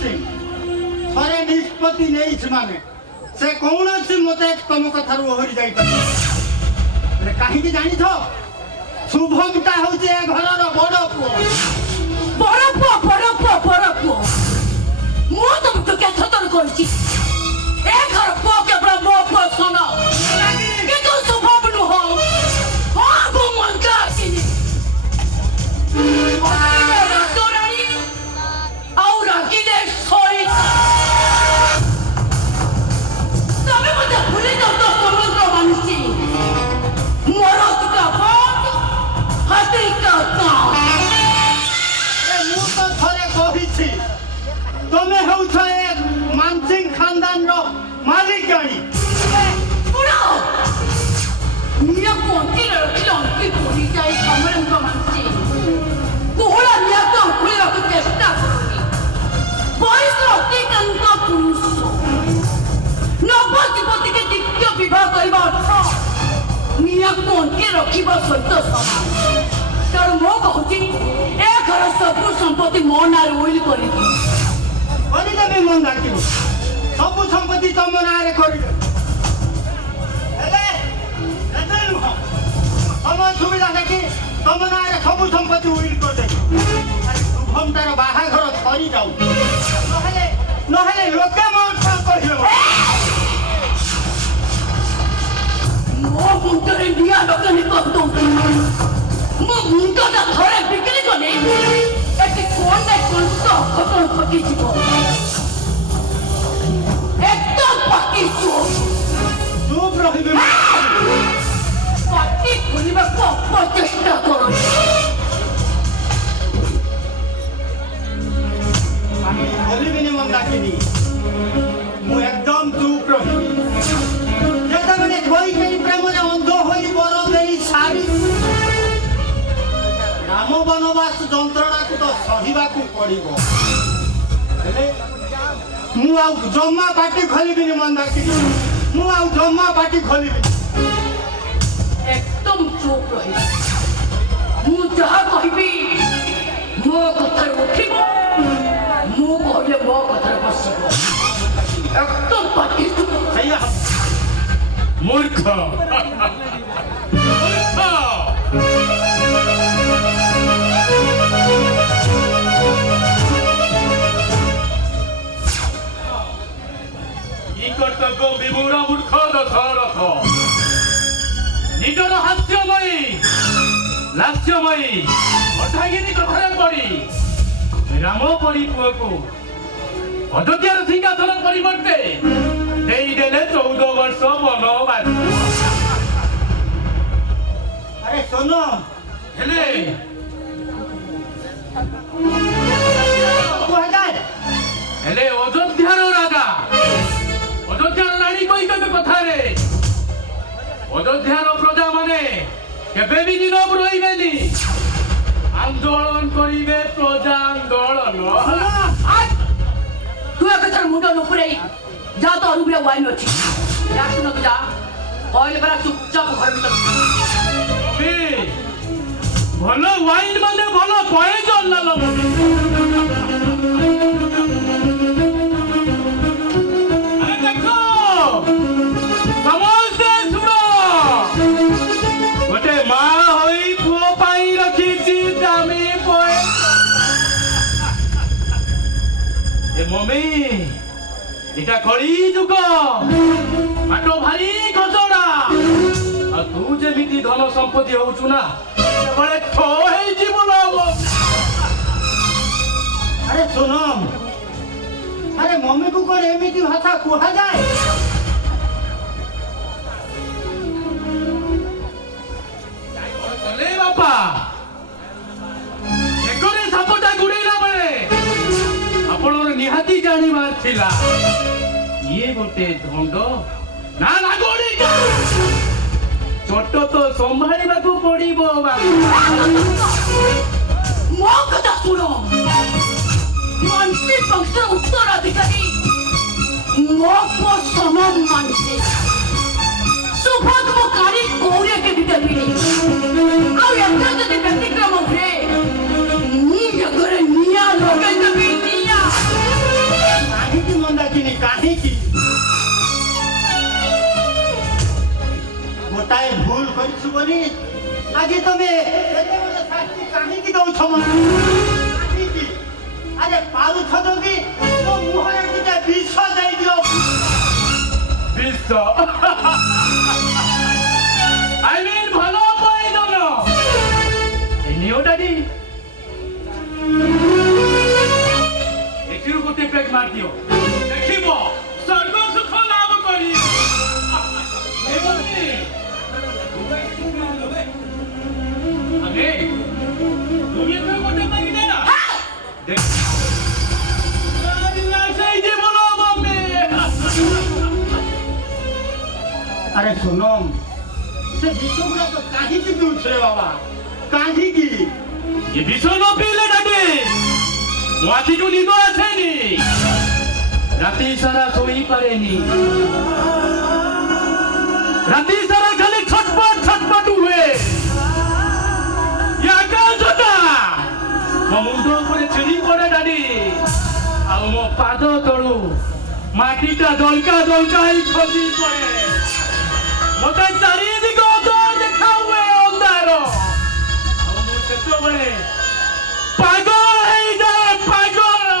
मानसी थरे निष्पत्ति नहीं माने से कौन सी मते तुम कथार ओहरी जाई पारे कहीं जानी थो शुभमटा होचे घरर बड़ पुओ मु तुमको क्या थतर करछि ए घर पुओ के ब्रह्म पुओ सोना कि तू शुभम नु हो हां वो मंगा किनी रानी और रागिले सोई तबे मते भूली जाओ तो समग्र मानसी मोर का बात हाथी का ताऊ मु तो थरे कहिछि तमे होछ एक मानसिंह खानदान रो मालिकाणी पुरा निया कोंती रखिलो की बोली जाए कमरन को मानसी कोहला निया को खुले रख चेष्टा करोनी बॉयस रोटी कंका पुरुष नवजीवती के दिव्य विवाह करबा अर्थ निया कोंती रखिबा सहित समान तर मो कहूची ए घर सब संपत्ति मो नार ओइल करिबी अनि देबे मन डाकिबो सब संपत्ति तम नारे करिबे एले नुह हम सुविधा देखि तम नारे सब संपत्ति उइल कर दे शुभम तार बाहा घर छरी जाऊ नहेले लोके मन कहिबो मो मुंडरे दिया लोकनि कहतो मो मुंडटा थरे बिकली गने एटी कोन ने कोनतो खतन फकी जीवो एकदम पक्की चुप रहिबे पक्की खुलिबा को प्रचेष्टा करो আমি বলিবিনি মন ডাকিনি মু একদম চুপ রহিবি যেতবেলে ধোই কেই প্রেমরে অন্ধ হই বড় দেই সারি রাম বনবাস যন্ত্রণাকু তো সহিবাকু পড়িব হেলে মু আউ জম্মা পাটি খলিবিনি মন ডাকিনি মু আউ জম্মা পাটি খলিবিনি एकदम चुप रहिबा मु जहा कहिबी मो कथार उठिबो मु कहले मो कथार बसिबो एकदम पक्की सही मूर्ख कर्तव्य विमूढ़ मूर्ख दशरथ निजर हास्यमयी लास्यमयी अठागिनी कथार पड़ी राम परी पुओ को अयोध्यार सिंहासन परिवर्ते देले 14 वर्ष वनवास अरे सुनो हेले हेले अयोध्यार राजा अयोध्यार रानी कही कथा रे अयोध्यार प्रजा माने केबे भी नीरव रहिबेनी आंदोलन करिवे प्रजा आंदोलन तू कथार मुंड नुपुरे जा तो अनुबे वाइन अछि रात न जा ओइले बरा चुपचाप घर भीतर भलो वाइन माने भलो पॉइजन लालो अरे देखो समझते सुनो गोटे मां होई पुओ पाई रखीची दामी पोए ए मम्मी इटा कली जुग माटो भारी खसड़ा आ तू जेमिति धन संपत्ति होउछु ना बड़े ठो हे जीवन अरे सुनो अरे मम्मी को कोन एमिति भाषा कुहा जाए चले बापा एकरे सापटा गुड़ेला बळे आपनर निहाती जानिबार थिला ये गोटे धंड ना ना गोड़ी छोट तो संभाळिबा को पड़िबो मो कथा सुनो मानसी वंश उत्तराधिकारी मो को समम मानसी सुभागकारी कोरे के विदमिनी आउ यत्र जति व्यतिक्रम हुए नी जगरे निया लोगे जबी निया আজি তুমি এতে বড় শাস্তি কাহিকি দউছ মনে কাহিকি আরে পারুছ যদি তো মুহরে টিকে বিষ দেই দিও বিশ্ব আই মিন ভালো পয়দন এই নিও ডাডি এটির গোটে পেক মার দিও দেখিব স্বর্গ সুখ লাভ করি দেবতী আগে তুমি তো গোটে মাগি দে না দেখ না সেই যে বলো মাম্মি আরে সোনম সে বিষগুলো তো কাহিকি পিউছ রে বাবা কাহিকি ये विषय न पीले डाटे माथी को निदो आसेनी राती सारा सोई पारेनी राती सारा खाली छटपट हुए या आकाश होता मो मुंडो उपरे छिड़ी पड़े डाडी आ मो पाद तळु माटीटा दलका ही खसी पड़े मते चारि दिग अदर देखा हुए अंधार সেতবেলে পাগল হয়ে যায় পাগল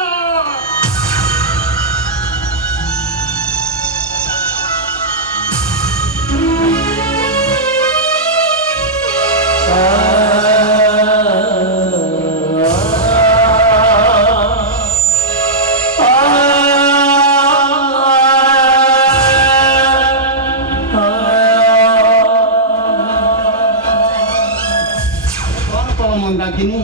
মন্দাকিনী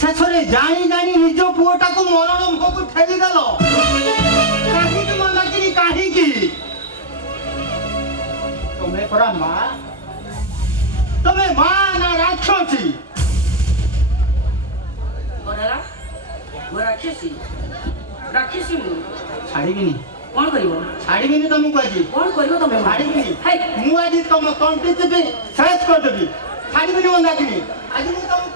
শেষরে জানি জানি নিজ পুଅଟାକୁ ମରଣ ମୁଖକୁ ଠେଲି ଦେଲ କାହିଁକି ମନ୍ଦାକିনী କାହିଁକି ତମେ ପରା ମା ତମେ ମା ନା ରାକ୍ଷସୀ ବରାରା ମୁଁ ରାକ୍ଷସୀ ରାକ୍ଷସୀ ମୁଁ ଛାଡ଼ିବିନି କଣ କରିବ ଛାଡ଼ିବିନି ତମକୁ ଆଜି କଣ କରିବ ତମେ ଛାଡ଼ିବିନି ହେଇ ମୁଁ ଆଜି ତମ ତଣ୍ଟି ଚିପି ଶେଷ କରିଦେବି ଛାଡ଼ିବିନି ମନ୍ଦାକିনী ଆଜି ମୁଁ ତମକୁ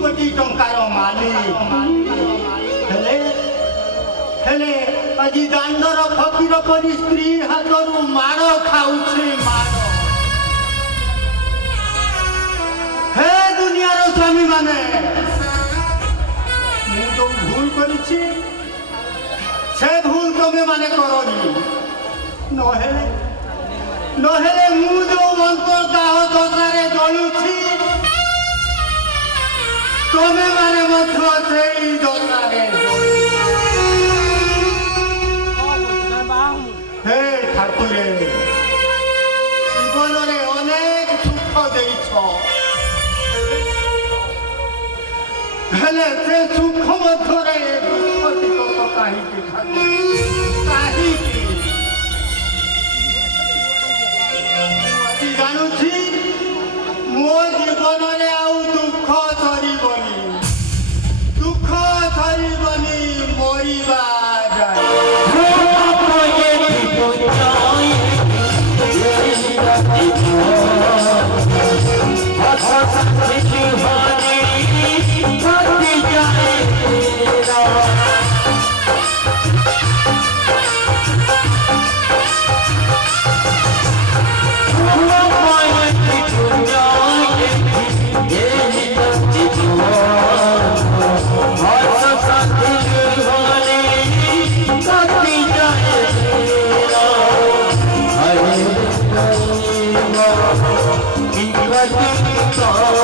কোটি টঙ্কার মালিক ହେଲେ ଆଜି ଦାଣ୍ଡର ଫକୀର ପରି ସ୍ତ୍ରୀ ହାତରୁ ମାଡ଼ ଖାଉଛି ମାଡ଼ ହେ ଦୁନିଆର ସ୍ୱାମୀ ମାନେ ମୁଁ ଯୋଉ ଭୁଲ କରିଛି ସେ ଭୁଲ ତମେ ମାନେ କରନି ନହେଲେ ମୁଁ ଯୋଉ ଅନ୍ତର୍ଦାହ ଦଶାରେ ଜଳୁଛି ତମେ ମାନେ ମଧ୍ୟ ସେଇ ଦଶାରେ হে ঠাকুরে জীবନରେ অনেক দুঃখ ଦେଇଛ ହେଲେ ସେ ସୁଖ ମଧ୍ୟରେ ଦୁଃଖ ଟିକକ କାହିଁକି କାହିଁକି ଆଜି ଜାଣୁଛି ମୋ ଜୀବନରେ ଆଉ ଦୁଃଖ ସରିବନି ମରିବା ଯାଏ Thank you.